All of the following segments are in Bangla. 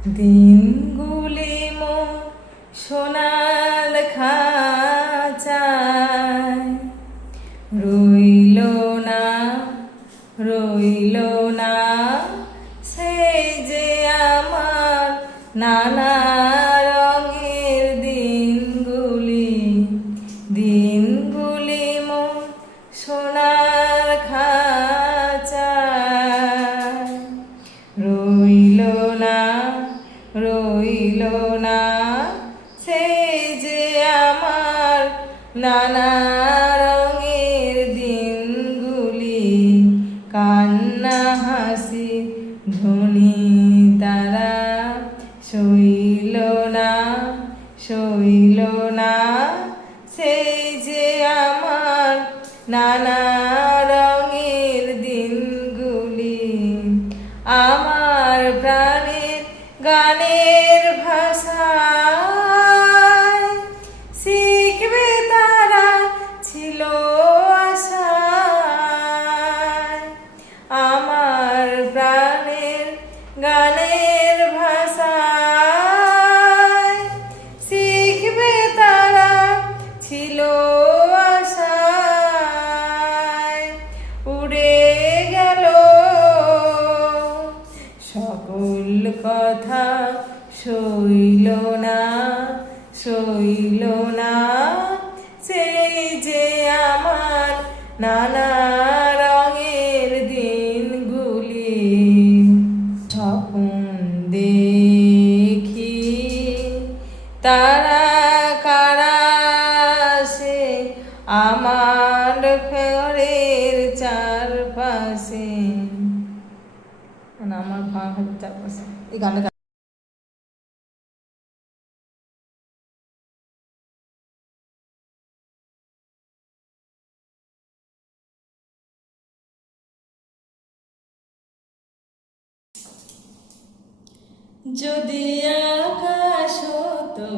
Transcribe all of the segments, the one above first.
দিনগুলি মোর সোনার খাঁচায় রইল না, রইল না সেই যে আমার নানা রঙের দিনগুলি, দিনগুলি মোর সোনার খাঁচায় রইল না, রইল না সেই যে আমার নানা রঙের দিনগুলি। কান্না হাসি ধ্বনি তারা সইল না, সইল না সেই যে আমার নানা রঙের দিনগুলি। আমার প্রাণের গানের ভাষায় শিখবে তারা ছিল আশায়। আমার প্রাণের গানের ভাষায় শিখবে তারা ছিল আশায়। উড়ে গেল সকল কথা সইল না, সইল না সেই যে আমার নানা রঙের দিনগুলি। স্বপ্ন দেখি তারা কারা সে আমার ঘরের চারপাশে, আমার ঘরের চারপাশে এই গানটা। যদি আকাশ হতো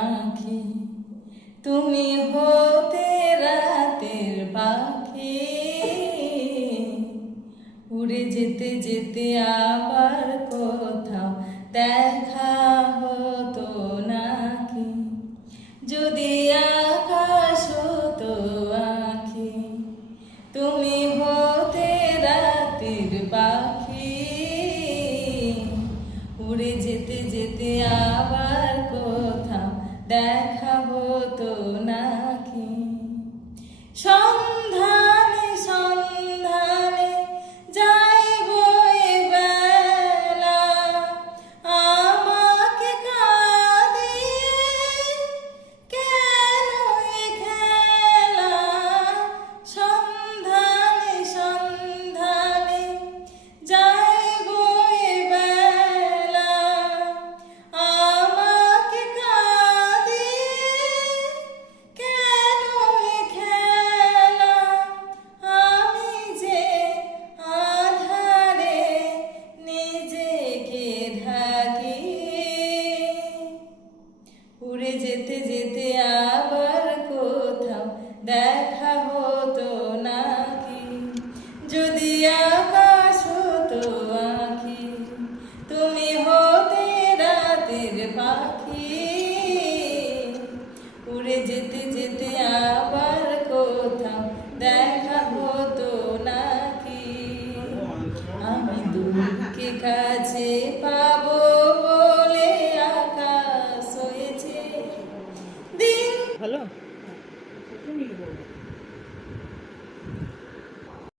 আঁখি, তুমি হতে রাতের পাখি, উড়ে যেতে যেতে আবার কোথাও দেখা হতো নাকি। যদি আকাশ হতো আঁখি, তুমি হতে রাতের পাখি, উড়ে যেতে যেতে আবার কোথাও দেখা হতো নাকি। সন্ধানে সন্ধানে যাইব এ বেলা, আমাকে কাঁদিয়ে কেন এ খেলা। সন্ধানে সন্ধানে যাইব এ বেলা, আমাকে কাঁদিয়ে কেন এ খেলা। আমি যে আধারে নিজেকে ঢাকি, উড়ে যেতে যেতে আবার কোথাও দেখা হতো নাকি। যদি আকাশ হতো আঁখি, তুমি হতে রাতের পাখি, উড়ে যেতে যেতে আবার কোথাও দেখা হতো নাকি। আমি দুঃখকে কাছে পাবো বলে আকাশ হয়েছে দিন। ভালো।